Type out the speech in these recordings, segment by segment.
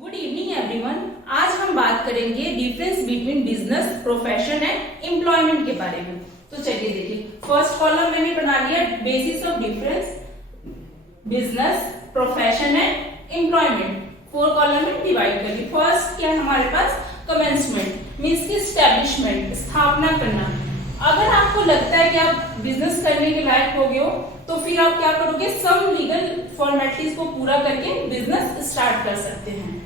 Good evening everyone. आज हम बात करेंगे difference between business, profession and employment के बारे में। तो चलिए देखिए, फर्स्ट कॉलम मैंने बना लिया basis of difference business, profession and employment. 4 column में डिवाइड कर ली। फर्स्ट क्या है हमारे पास? कमेंसमेंट मीन्स की स्टैब्लिशमेंट, स्थापना करना। अगर आपको लगता है कि आप बिजनेस करने के लायक हो गए हो तो फिर आप क्या करोगे? सम लीगल फॉर्मेलिटीज को पूरा करके बिजनेस स्टार्ट कर सकते हैं।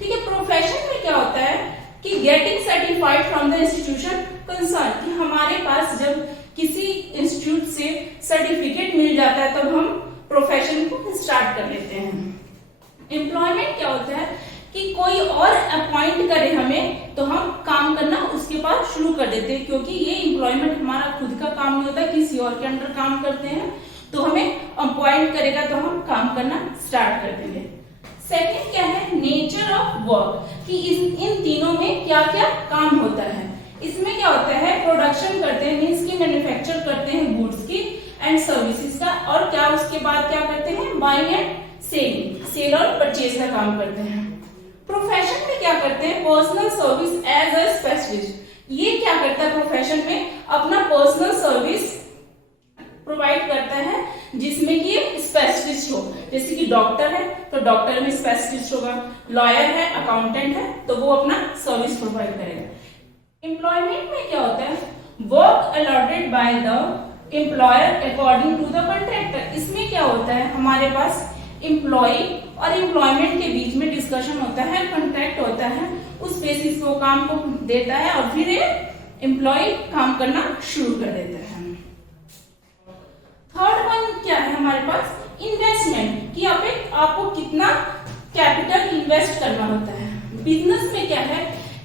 ठीक है। प्रोफेशन में क्या होता है कि getting certified from the institution concern, कि हमारे पास जब किसी इंस्टीट्यूट से सर्टिफिकेट मिल जाता है तब हम प्रोफेशन को स्टार्ट कर लेते हैं। एम्प्लॉयमेंट क्या होता है कि कोई और अपॉइंट करे हमें तो हम काम करना उसके पास शुरू कर देते हैं, क्योंकि ये एम्प्लॉयमेंट हमारा खुद का काम नहीं होता, किसी और के अंडर काम करते हैं तो हमें अपॉइंट करेगा तो हम काम करना स्टार्ट कर देंगे। सेकंड क्या है? नेचर ऑफ वर्क, कि इन तीनों में क्या क्या काम होता है। इसमें क्या होता है? प्रोडक्शन करते हैं मीन्स की मैन्युफैक्चर करते हैं गुड्स की एंड सर्विसेज का, और क्या उसके बाद क्या करते हैं? बाइंग एंड सेलिंग, सेल और परचेज का काम करते हैं। प्रोफेशन में क्या करते हैं? Personal service as a specialist. ये क्या करता है प्रोफेशन में? अपना पर्सनल सर्विस प्रोवाइड करता है जिसमें कि स्पेशलिस्ट हो। जैसे कि डॉक्टर है तो डॉक्टर में स्पेशलिस्ट होगा, लॉयर है, अकाउंटेंट है तो वो अपना सर्विस प्रोवाइड करेगा। एम्प्लॉयमेंट में क्या होता है? Work allotted by the employer according to the contractor. इसमें क्या होता है? हमारे पास एम्प्लॉय और एम्प्लॉयमेंट के बीच में डिस्कशन होता है, कॉन्ट्रैक्ट होता है, उस बेसिस पे काम को देता है और फिर एम्प्लॉय काम करना शुरू कर देता है। थर्ड वन क्या है हमारे पास? इन्वेस्टमेंट, कि आपको कितना कैपिटल इन्वेस्ट करना होता है। बिजनेस में क्या है?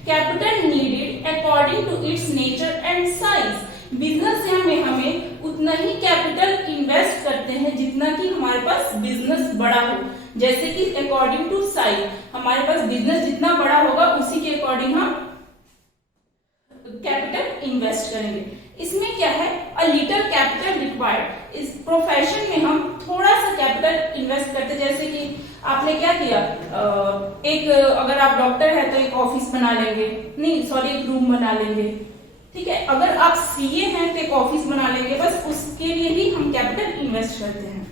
Capital needed according to its nature and size. Business में हमें उतना ही कैपिटल इन्वेस्ट करते हैं जितना कि हमारे पास बिजनेस बड़ा हो। जैसे कि अकॉर्डिंग टू साइज, हमारे पास बिजनेस जितना बड़ा होगा उसी के अकॉर्डिंग हम कैपिटल इन्वेस्ट करेंगे। इसमें क्या है? A little capital required. इस प्रोफेशन में हम थोड़ा सा कैपिटल इन्वेस्ट करते हैं। जैसे कि आपने क्या किया, एक अगर आप डॉक्टर है तो एक ऑफिस बना लेंगे, नहीं सॉरी एक रूम बना लेंगे। ठीक है। अगर आप सीए हैं तो एक ऑफिस बना लेंगे, बस उसके लिए ही हम कैपिटल इन्वेस्ट करते हैं।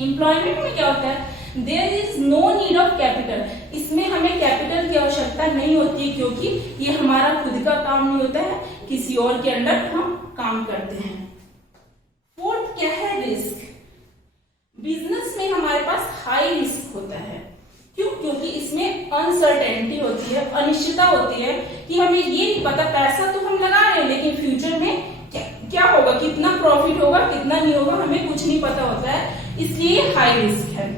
एम्प्लॉयमेंट में क्या होता है? There is no need of capital. इसमें हमें कैपिटल की आवश्यकता नहीं होती है, क्योंकि ये हमारा खुद का काम नहीं होता है, किसी और के अंडर हम काम करते हैं। फोर्थ क्या है? रिस्क। बिजनेस में हमारे पास हाई रिस्क होता है। क्यों? क्योंकि इसमें अनसर्टेनिटी होती है, अनिश्चितता होती है कि हमें ये नहीं पता, पैसा तो हम लगा रहे हैं लेकिन फ्यूचर में क्या होगा, कितना प्रॉफिट होगा, कितना नहीं होगा, हमें कुछ नहीं पता होता है, इसलिए हाई रिस्क है।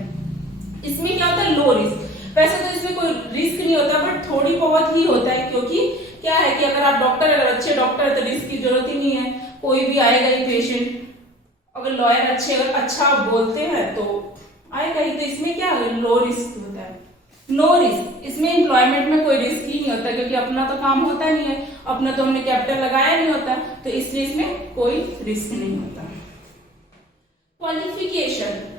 इसमें क्या होता है? Low risk. वैसे तो इसमें कोई रिस्क नहीं होता बट थोड़ी बहुत ही होता है, क्योंकि क्या है कि अगर आप डॉक्टर, अगर अच्छे डॉक्टर तो रिस्क की जरूरत ही नहीं है, कोई भी आएगा ही पेशेंट। अगर लॉयर अच्छे, अगर अच्छा बोलते हैं तो आएगा ही। तो इसमें क्या है? लो रिस्क होता है, नो रिस्क। इसमें एम्प्लॉयमेंट में कोई रिस्क ही नहीं होता, क्योंकि अपना तो काम होता नहीं है, अपना तो हमने कैपिटल लगाया नहीं होता, तो इसलिए इसमें कोई रिस्क नहीं होता। क्वालिफिकेशन।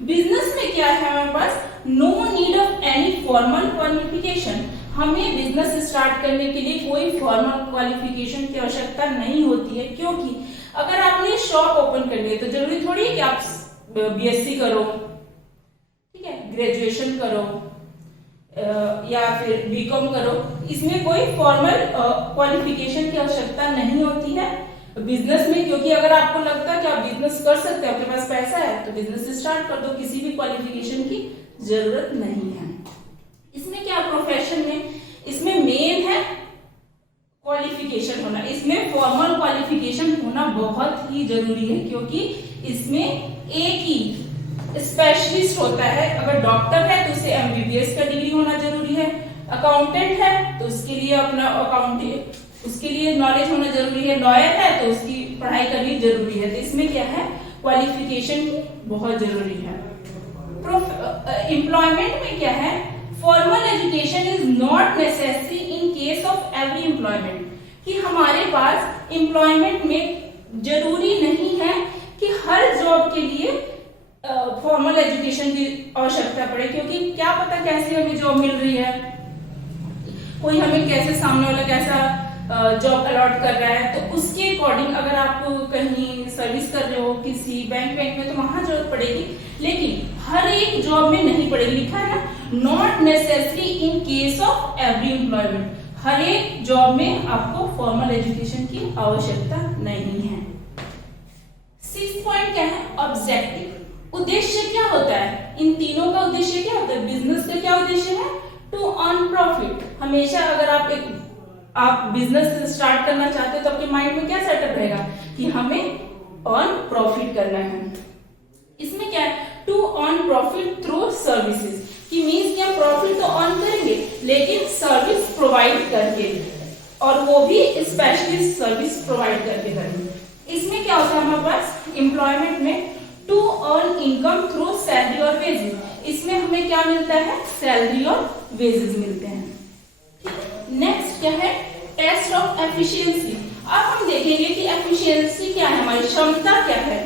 बिजनेस में क्या है हमारे पास? No need of any formal qualification. हमें बिजनेस स्टार्ट करने के लिए कोई फॉर्मल क्वालिफिकेशन की आवश्यकता नहीं होती है, क्योंकि अगर आपने शॉप ओपन कर लिया तो जरूरी थोड़ी है कि आप बीएससी करो, ठीक है, ग्रेजुएशन करो या फिर बीकॉम करो। इसमें कोई फॉर्मल क्वालिफिकेशन की आवश्यकता नहीं होती है बिजनेस में, क्योंकि अगर आपको लगता है कि आप बिजनेस कर सकते हैं, आपके पास पैसा है तो बिजनेस स्टार्ट कर दो, किसी भी क्वालिफिकेशन की जरूरत नहीं है। इसमें क्या प्रोफेशन में? इसमें मेन है क्वालिफिकेशन होना। इसमें फॉर्मल क्वालिफिकेशन होना बहुत ही जरूरी है, क्योंकि इसमें एक ही स्पेशलिस्ट होता है। अगर डॉक्टर है तो उसे एमबीबीएस का डिग्री होना जरूरी है, अकाउंटेंट है तो उसके लिए अपना अकाउंटिंग, उसके लिए नॉलेज होना जरूरी है, लॉयर है तो उसकी पढ़ाई करनी जरूरी है। तो इसमें क्या है? क्वालिफिकेशन बहुत जरूरी है। एम्प्लॉयमेंट में क्या है? Formal education is not necessary in case of every employment, कि हमारे पास एम्प्लॉयमेंट में जरूरी नहीं है कि हर जॉब के लिए फॉर्मल एजुकेशन की आवश्यकता पड़े, क्योंकि क्या पता कैसे हमें जॉब मिल रही है, कोई हमें कैसे सामने वाला कैसा जॉब अलॉट कर रहा है, तो उसके अकॉर्डिंग अगर आप कहीं सर्विस कर रहे हो किसी बैंक में तो वहां जरूरत पड़ेगी, लेकिन हर एक जॉब में नहीं पड़ेगी। लिखा है ना, not necessary in case of every employment, हर एक जॉब में आपको फॉर्मल एजुकेशन की आवश्यकता नहीं है। 6th पॉइंट क्या है, ऑब्जेक्टिव, उद्देश्य क्या होता है, इन तीनों का उद्देश्य क्या होता है, बिजनेस का क्या उद्देश्य है, टू अर्न प्रॉफिट। हमेशा अगर आप बिजनेस स्टार्ट करना चाहते हो तो आपके माइंड में क्या सेटअप रहेगा कि हमें अर्न प्रॉफिट करना है। इसमें क्या है, to earn profit through services, कि मीन्स कि हम प्रॉफिट तो अर्न करेंगे लेकिन सर्विस प्रोवाइड करके, और वो भी स्पेशलिस्ट सर्विस प्रोवाइड करके करेंगे। इसमें क्या होता है हमारे पास एम्प्लॉयमेंट में, to earn income through salary और वेजेस, इसमें हमें क्या मिलता है, सैलरी और वेजेस मिलते हैं। नेक्स्ट क्या है, टेस्ट ऑफ एफिशिएंसी। अब हम देखेंगे कि एफिशिएंसी क्या है, हमारी क्षमता क्या है,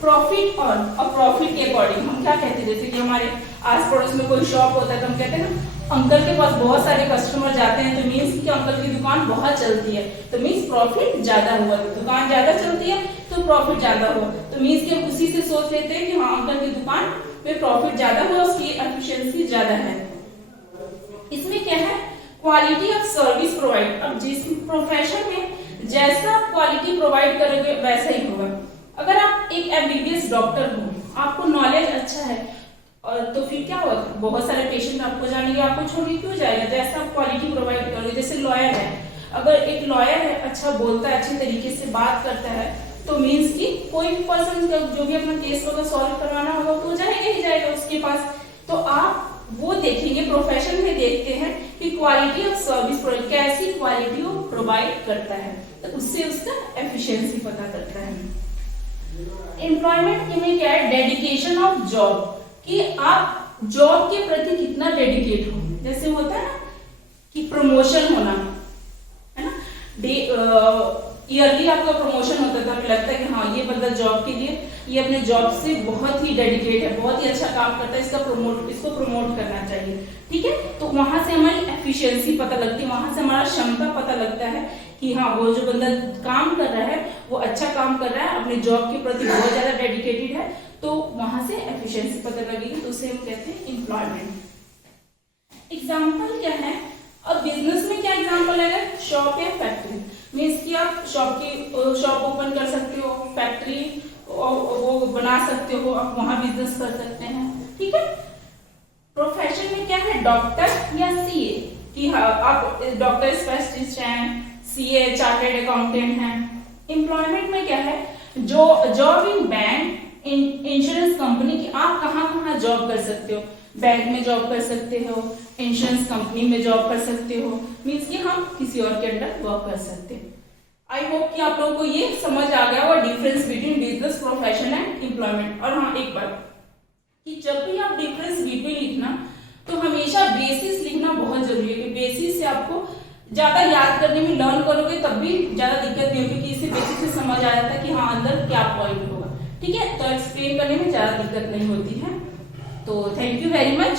प्रॉफिट और प्रॉफिट के अकॉर्डिंग हम क्या कहते हैं, जैसे कि हमारे आस पड़ोस में कोई शॉप होता है तो हम कहते हैं ना, अंकल के पास बहुत सारे कस्टमर जाते हैं तो मीन्स कि अंकल की दुकान बहुत चलती है, तो मीन्स प्रॉफिट ज्यादा हुआ, तो दुकान ज्यादा चलती है तो प्रॉफिट ज्यादा हुआ, तो मीन्स कि हम उसी से सोच लेते हैं कि हाँ अंकल की दुकान में प्रॉफिट ज्यादा हुआ, उसकी एफिशिएंसी ज्यादा है। इसमें क्या है, क्वालिटी ऑफ सर्विस प्रोवाइड, अब जिस प्रोफेशन में जैसा क्वालिटी प्रोवाइड करोगे वैसा ही होगा। अगर आप एक एमबीबीएस डॉक्टर हो, आपको नॉलेज अच्छा है, और तो फिर क्या होगा, बहुत सारे पेशेंट आपको जानेंगे, आपको छोड़ के क्यों जाएगा, जैसा आप क्वालिटी प्रोवाइड करोगे। जैसे लॉयर है, अगर एक लॉयर है अच्छा बोलता है, अच्छे तरीके से बात करता है, तो मीन्स कि कोई भी पर्सन जो भी अपना केस वगैरह सॉल्व करवाना होगा तो जाएगा ही जाएगा उसके पास। तो आप वो देखेंगे, प्रोफेशन में देखते हैं कि क्वालिटी ऑफ सर्विस प्रोवाइड, कैसी क्वालिटी वो प्रोवाइड करता है, तो उससे उसका एफिशिएंसी पता करता है। एम्प्लॉयमेंट में क्या है, डेडिकेशन ऑफ जॉब, कि आप जॉब के प्रति कितना डेडिकेट हो। जैसे होता है ना कि प्रमोशन होना है ना, ईयरली आपका प्रमोशन होता है तो हमें लगता है कि हाँ ये बंदा जॉब के लिए, ये अपने जॉब से बहुत ही डेडिकेट है, बहुत ही अच्छा काम करता है, इसको प्रमोट करना चाहिए, ठीक है। तो वहां से हमारी एफिशिएंसी पता लगती है, वहां से हमारा क्षमता पता लगता है कि हाँ वो जो बंदा काम कर रहा है वो अच्छा काम कर रहा है, अपने जॉब के प्रति बहुत ज्यादा डेडिकेटेड है, तो वहां से एफिशिएंसी पता लगेगी, तो उसे हम कहते हैं एम्प्लॉयमेंट। एग्जाम्पल क्या है, अब बिजनेस में क्या एग्जाम्पल है, शॉप या फैक्ट्री, मीन्स कि आप शॉप ओपन कर सकते हो, फैक्ट्री वो बना सकते हो, आप वहां बिजनेस कर सकते हैं, ठीक है। प्रोफेशन में क्या है, डॉक्टर या सीए, कि हाँ आप डॉक्टर स्पेशलिस्ट हैं, सीए चार्टर्ड अकाउंटेंट हैं। एम्प्लॉयमेंट में क्या है, जो job in bank, insurance company, की आप कहाँ कहाँ जॉब कर सकते हो, बैंक में जॉब कर सकते हो, इंश्योरेंस कंपनी में जॉब कर सकते हो, मीन्स कि हम किसी और के अंडर वर्क कर सकते हैं। आई होप कि आप लोगों को ये समझ आ गया होगा difference between business, profession and employment. और हाँ एक बात कि जब भी आप डिफरेंस बिटवीन लिखना तो हमेशा बेसिस लिखना बहुत जरूरी है, कि बेसिस से आपको ज्यादा याद करने में, लर्न करोगे तब भी ज्यादा दिक्कत नहीं होगी, कि इसे बेसिस से समझ आ जाता है कि हाँ अंदर क्या पॉइंट होगा, ठीक है। तो एक्सप्लेन करने में ज्यादा दिक्कत नहीं होती है। तो thank you very much,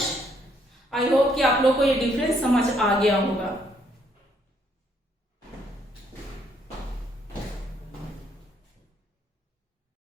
I hope कि आप लोग को ये डिफरेंस समझ आ गया होगा।